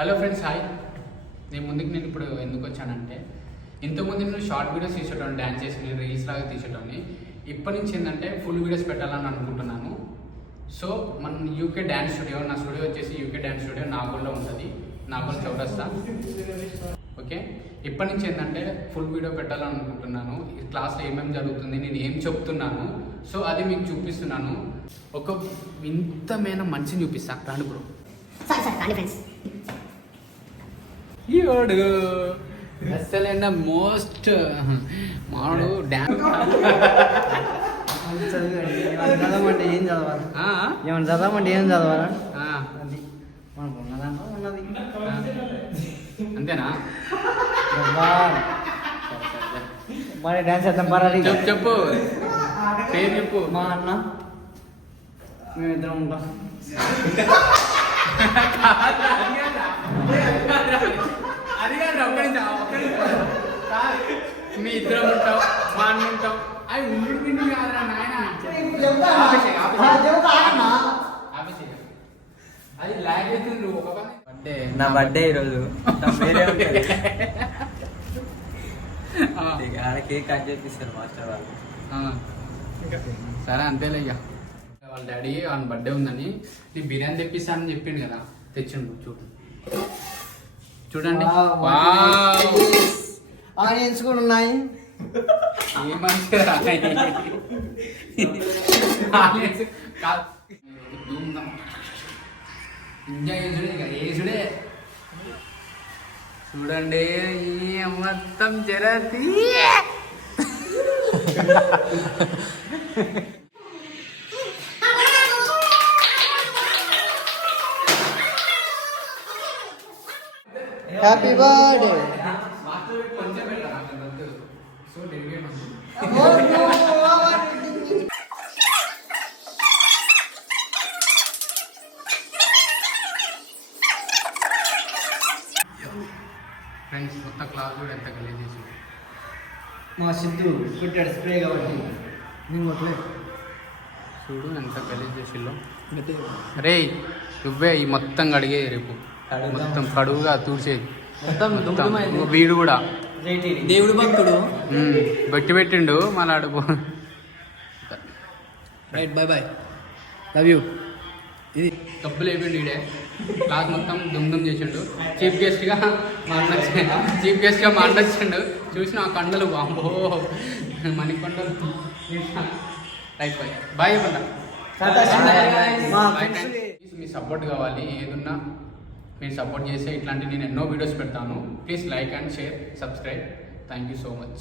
Hello friends, hi. నేను ఇప్పుడు ఎందుకు వచ్చానంటే, ఇంతకుముందు నేను షార్ట్ వీడియోస్ తీసేటోని, డ్యాన్స్ చేసి రీల్స్ లాగా తీసేటోని. ఇప్పటి నుంచి ఏంటంటే ఫుల్ వీడియోస్ పెట్టాలని అనుకుంటున్నాను. సో మన యూకే డ్యాన్స్ స్టూడియో, నా స్టూడియో వచ్చేసి యూకే డ్యాన్స్ స్టూడియో నాగోల్లో ఉంటుంది, నాగోల్ చౌరస్తా. ఓకే, ఇప్పటి నుంచి ఏంటంటే ఫుల్ వీడియో పెట్టాలని అనుకుంటున్నాను. ఈ క్లాస్లో ఏమేమి జరుగుతుంది, నేను ఏం చెప్తున్నాను, సో అది మీకు చూపిస్తున్నాను. ఒక వింతమైన మనిషిని చూపిస్తా, రాను బ్రో. అసలైన మోస్ట్ మాడు డ్యాన్స్ చదవమంటే ఏం చదవాలి, ఏమన్నా చదవమంటే ఏం చదవాలా? ఉన్నది అంతేనా? మరి డాన్స్ చేద్దాం పరాలి. చెప్పు పేరు చెప్పు. మా అన్న మేమిద్దరం ఉంటాం. అది కాదు, మీ ఇద్దరం ఉంటావు, మా అన్న ఉంటాం. అవి ఉండి పిండి కాదురా నాయన. అది లాగ్ అవుతుంది. ఒక బర్త్డే, నా బర్త్డే ఈరోజు. కేక్ కట్ చేపిస్తారు మాస్టర్ వాళ్ళు. సరే అంతేలే. ఇక వాళ్ళ డాడీ వాళ్ళ బర్త్డే ఉందని నేను బిర్యానీ తెప్పిస్తానని చెప్పిండు కదా, తెచ్చిండు. చూడండి, ఆనియన్స్ కూడా ఉన్నాయి. ఏజుడే చూడండి, మొత్తం జరతి. Happy birthday. ఫ్రెండ్స్, కొత్త క్లాస్ కూడా ఎంత గలీజ్ చేసి మా సిద్ధు కొట్టాడు స్ప్రే కాబట్టి నేను కొట్టలేదు. చూడు ఎంత గలీజ్ చేసిల్లో. రే నువ్వే ఈ మొత్తం కడిగే, రేపు మొత్తం కడుగుగా తూర్చేది మొత్తం. వీడు కూడా దేవుడు భక్తుడు బట్టి పెట్టిండు మళ్ళీ అడుగు. Right, bye bye, love you. ఇది డబ్బులు అయిపోయింది. ఈడే క్లాస్ మొత్తం దుమ్ చేసిండు. చీఫ్ గెస్ట్గా మా అన్న వచ్చిండు. చూసిన ఆ కండలు, బాంబో మణికొండలు. రైట్, బాయ్ బాయ్ చెప్పండి. మీ సపోర్ట్ కావాలి, ఏదున్నా మీరు సపోర్ట్ చేస్తే ఇట్లాంటి నేను ఎన్నో వీడియోస్ పెడతాను. Please like and share, subscribe. Thank you so much.